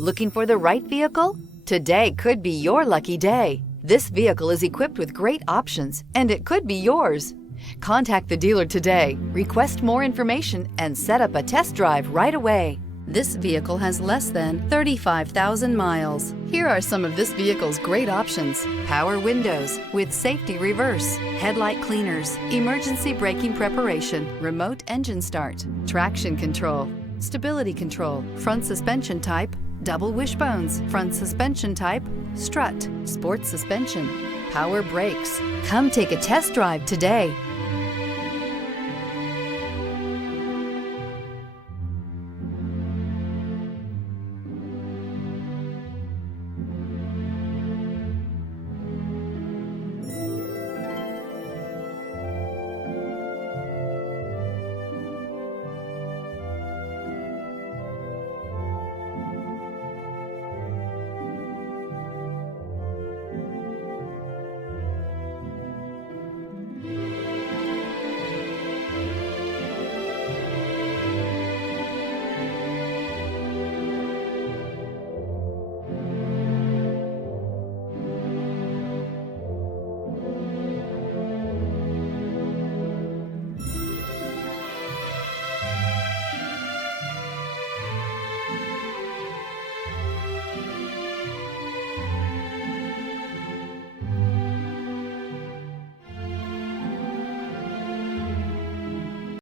Looking for the right vehicle? Today could be your lucky day. This vehicle is equipped with great options, and it could be yours. Contact the dealer today, request more information, and set up a test drive right away. This vehicle has less than 35,000 miles. Here are some of this vehicle's great options: power windows with safety reverse, headlight cleaners, emergency braking preparation, remote engine start, traction control, stability control, front suspension type, double wishbones, front suspension type, strut, sport suspension, power brakes. Come take a test drive today.